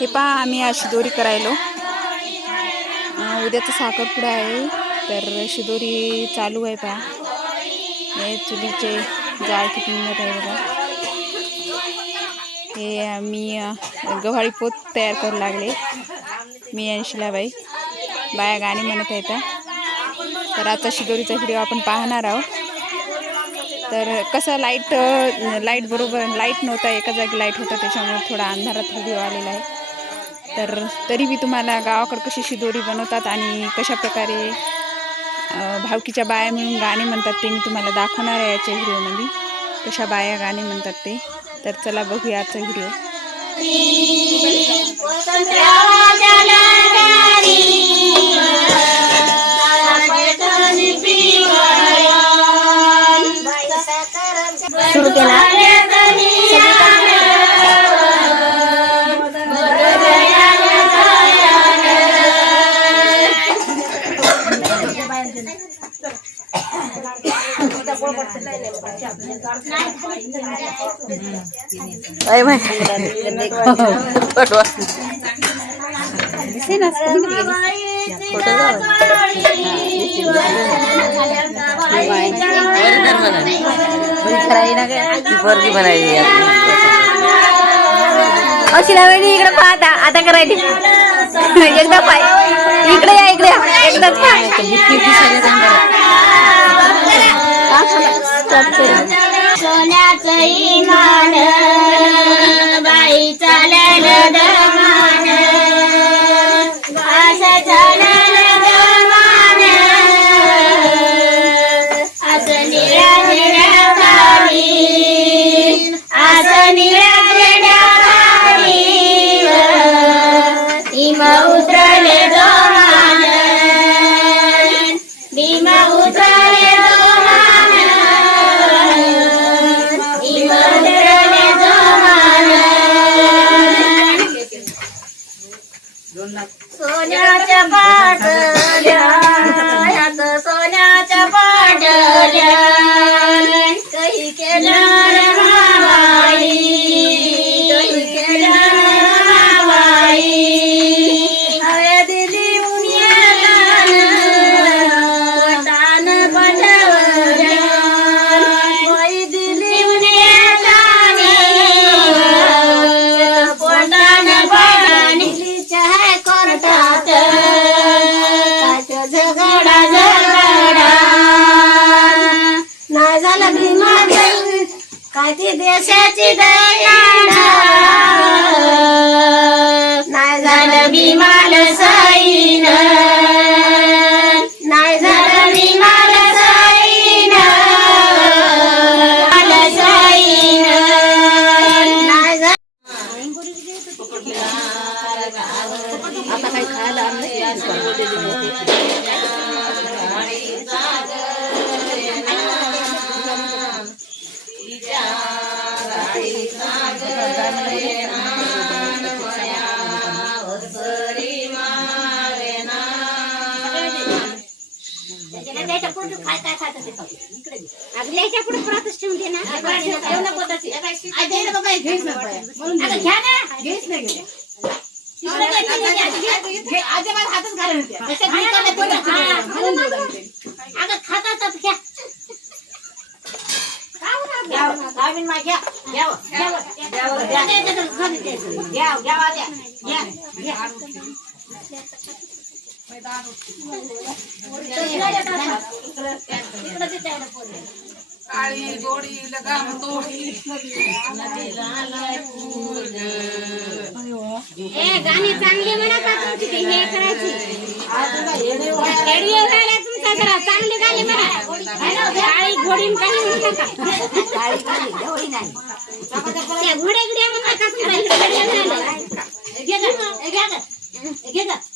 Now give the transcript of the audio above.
हे पहा आम्ही आज शिदोरी करायलो. उद्याचं साखरपुडा आहे तर शिदोरी चालू आहे पहा. हे चुलीचे जाळ किती मिळत आहे बघा. हे मी गव्हाळी पोत तयार करू लागले मी आणि शिलाबाई. बाया गाणी म्हणत आहेत. तर आता शिदोरीचा व्हिडिओ आपण पाहणार आहोत. तर कसं लाइट लाइट बरोबर लाइट नव्हता एका जागी लाइट होता त्याच्यामुळे थोडा अंधारात व्हिडिओ आलेला आहे. तर तरी मी तुम्हाला गावाकडं कशी शिदोरी बनवतात आणि कशा प्रकारे भावकीच्या बाया मिळून गाणे म्हणतात ते मी तुम्हाला दाखवणार आहे याच्या व्हिडिओमध्ये कशा बाया गाणे म्हणतात ते. तर चला बघूया आजचा video अरे बाय. दिसे ना, कुठे जाऊ? बरी खराई ना काय? अशी लावायची इकडे पाहता आता करायची एकदा पाय इकडे या इकडे या. एकदाच पाय দেশেছি দয়া त्याच्या पुढे काय काय खायचं ते खाऊ. इकडे दे. अगं याच्या पुढे प्रातच ठेवून दे ना ठेव नको तशी. आ, दे ना बाबा, घे ना. अगं घ्या ना. इकडे दे, तिकडे घे. त्याच्यात घे का नाही तुला? हा, घालून दे. अगं खातातच घ्या. खाऊ ना, घ्या. घ्या, घ्या. घ्या, दे, दे, दे, घालून दे. इकडे दे त्याला पोरी. ए गाणी चांगली म्हणा का तुमची ते हे करायची रेडिओ झाला तुमचा जरा चांगली गाणी म्हणा काळी घोडी काही म्हणू नका त्या घोड्या गिड्या म्हणू नका तुमचा इकडे रेडिओ झाला घे. ए, घे